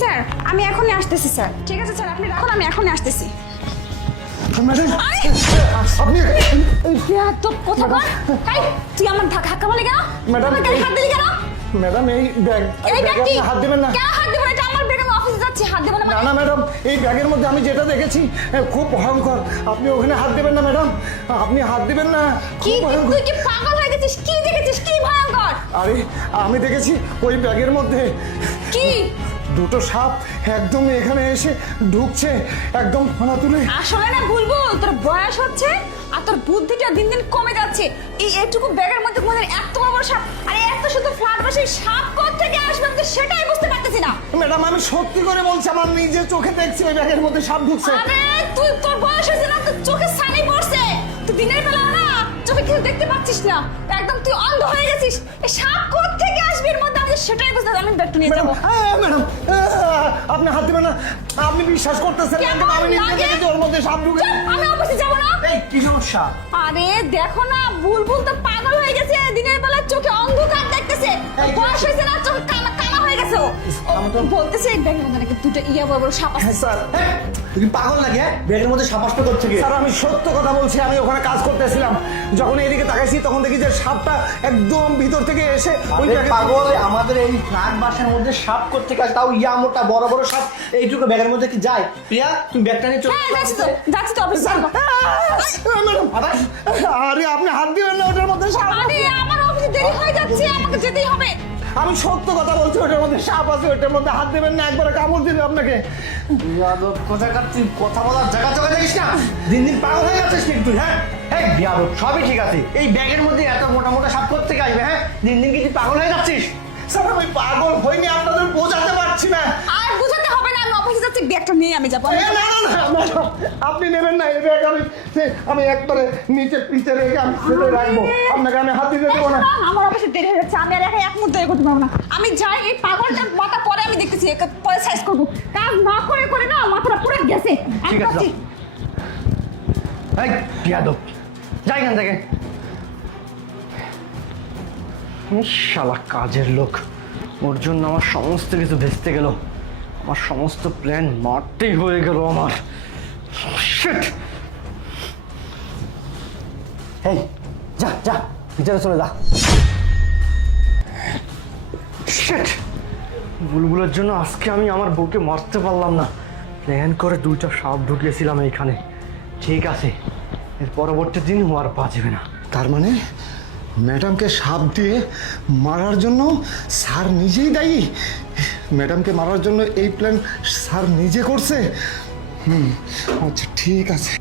Sir আমি এখনই আসতেছি স্যার। ঠিক আছে স্যার আপনি রাখুন, আমি এখনই আসতেছি। ম্যাডাম আপনি তো কথা বল। এই তুই আমার ধাক্কা মারলি কেন? ম্যাডাম, আমার গায়ে হাত দিলি কেন? ম্যাডাম এই ব্যাগ এই ব্যাগ কি? হাত দিবেন না। কেন হাত দিব? এটা আমার ব্যাগ, আমি অফিসে যাচ্ছি, হাত দেব না না মানে? না ম্যাডাম, এই ব্যাগের মধ্যে আমি যেটা দেখেছি খুব ভয়ঙ্কর। আপনি ওখানে হাত দিবেন না ম্যাডাম, আপনি হাত দিবেন না। কি খুব ভয়ঙ্কর। তুই কি পাগল হয়ে গেছিস? কি দেখেছিস? কি ভয়ঙ্কর? আরে আমি দেখেছি ওই ব্যাগের মধ্যে কি দুটো সাপ একদম এখানে এসে ঢুকছে, একদম ফোনা তুলে। আসলে না বুলবুল, তোর বয়স হচ্ছে আর তোর বুদ্ধিটা দিন দিন কমে যাচ্ছে। এই এটুকু ব্যাগের মধ্যে মনে হয় এত বড় বড় সাপ, আর এত শুধু ফ্ল্যাট বসে সাপ কোথা থেকে আসবে আমি তো সেটাই বুঝতে পারতেছি না। ম্যাডাম আমি সত্যি করে বলছি, আমার নিজের চোখে দেখছি ওই ব্যাগের মধ্যে সাপ ঢুকছে। আরে তুই তোর বয়স হয়েছে না, তোর চোখে ছানি পড়ছে। তুই দিনের বেলা না চোখে কিছু দেখতে পাচ্ছিস না, একদম তুই অন্ধ হয়ে গেছিস। এই সাপ কোথা থেকে আসবে এর মধ্যে আমি সেটাই বুঝতে পারছি। আমি ব্যাগটা নিয়ে ম্যাডাম যাবো। ম্যাডাম আপনি হাত দিবেন না, আপনি বিশ্বাস করতেছেন না, কেমন আমি নিজে লাগে? দেখেছি ওর মধ্যে সাপ ঢুকে। চল, আমি অফিসে যাবো না। এই কি সমস্যা? আরে দেখো না বুলবুল তো পাগল হয়ে গেছে, দিনের বেলা চোখে অন্ধকার দেখতেছে। ওর বয়স হয়েছে না, চোখে কানা কানা হয়ে গেছে। ও বলতেছে এই ব্যাগের মধ্যে নাকি দুটো বড় বড় সাপ আছে। স্যার তুমি পাগল নাকি? হ্যাঁ, ব্যাগের মধ্যে সাপ আসতে করছে কি? স্যার আমি সত্য কথা বলছি, আমি ওখানে কাজ করতেছিলাম, যখন এইদিকে তাকাইছি তখন দেখি যে সাপটা একদম ভিতর থেকে এসে ওই আরে ব্যাগের পাগল, আমাদের এই ফ্ল্যাট বাসার মধ্যে সাপ করতে কাজ, তাও ইয়া মোটা বড় বড় সাপ এইটুকু ব্যাগের মধ্যে কি যায়? প্রিয়া তুমি ব্যাগটা নিয়ে চলে হ্যাঁ যাচ্ছি তো অফিসে যাবো। ম্যাডাম, আরে আপনি হাত দিবেন না, ওটার মধ্যে সাপ আরে আছে। আমার অফিসে দেরি হয়ে যাচ্ছে, আমাকে যেতেই হবে। আমি সত্য কথা বলছি, ওটার মধ্যে সাপ আছে, ওটার মধ্যে হাত দেবেন না, একবারে কামড় দিবে আপনাকে। বিয়াদব কোথাকার, তুই কথা বলার জায়গা চোখে দেখিস না? দিন দিন পাগল হয়ে যাচ্ছিস কিন্তু তুই। হ্যাঁ হ্যাঁ বিয়াদব, সবই ঠিক আছে, এই ব্যাগের মধ্যে এত মোটা মোটা সাপ করতে আসবে? হ্যাঁ দিন দিন কি তুই পাগল হয়ে যাচ্ছিস? স্যার আমি পাগল হইনি, আপনাদের বোঝাতে পারছি না। আর বুঝাতে হবে না, আমি অফিসে যাচ্ছি, ব্যাগটা নিয়ে আমি যাবো। না না না ম্যাডাম, আপনি নেবেন না এই ব্যাগ, আমি একবারে নিচে পিছে রেখে আমি ফেলে রাখবো, আপনাকে আমি হাত দিতে দেবো না। আমার অফিসে দেরি হয়ে যাচ্ছে, আমি আর একা এক মুহূর্তে করতে পারবো না। আমি যাই, এই পাগলটার মাথা পরে আমি দেখতেছি, পরে সাইজ করবো। কাজ না করে করে না মাথাটা পুরো গেছে। আমি ঠিক আছে, যাচ্ছি। এই বিয়াদব, যাই এখান থেকে। শালা কাজের লোক, ওর জন্য আমার সমস্ত কিছু ভেস্তে গেল, আমার সমস্ত প্ল্যান মারতেই হয়ে গেল আমার। শিট! এই যা যা ভিতরে চলে যা। শিট! বুলবুলের জন্য আজকে আমি আমার বউকে মারতে পারলাম না। প্ল্যান করে দুইটা সাপ ঢুকিয়েছিলাম এইখানে। ঠিক আছে, এর পরবর্তী দিন ও আর বাঁচবে না। তার মানে ম্যাডামকে সাপ দিয়ে মারার জন্য স্যার নিজেই দায়ী। ম্যাডামকে মারার জন্য এই প্ল্যান স্যার নিজে করছে। আচ্ছা ঠিক আছে।